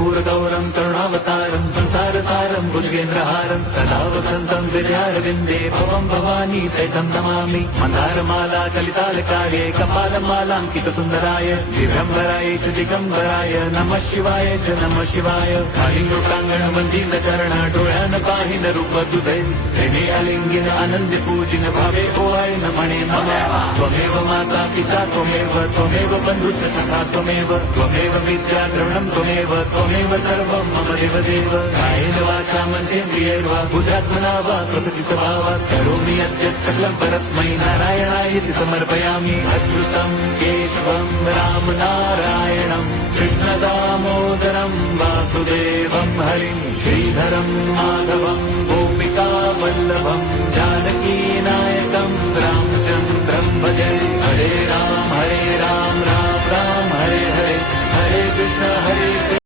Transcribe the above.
कर्पूरगौरं करुणावतारं संसारसारं भुजगेन्द्रहारं सदा वसन्तं विद्यारविन्दे भवं भवानी सहितं नमामि। मन्दारमाला कलितालकार्ये कपालमालाङ्कितसुन्दराय दिव्यम्बराय च दिगम्बराय नमः शिवाय च नमः शिवाय। कालिङ्गोटाङ्गण वन्दीन चरण डोळ्यान पाहिन रूप तुझे प्रेमे अलिंगिन आनंद पूजिन भावे ओवाय नमणे मम। त्वमेव माता पिता त्वमेव बन्धुश्च सखा त्वमेव विद्या द्रवणं त्वमेव सर्वं मम देवदेव। कायेन वाचा मनसेन्द्रियैर्वा बुद्ध्यात्मना वा प्रकृति स्वभावात् करोमि यद्यत् सकलं परस्मै नारायणायेति समर्पयामि। अच्युतं केशवं राम नारायणं कृष्णदामोदरं वासुदेवं हरिं श्रीधरं माधवं गोपिका वल्लभं जानकीनायकं रामचन्द्रं भजे। हरे राम राम राम हरे हरे, हरे कृष्ण हरे कृष्ण।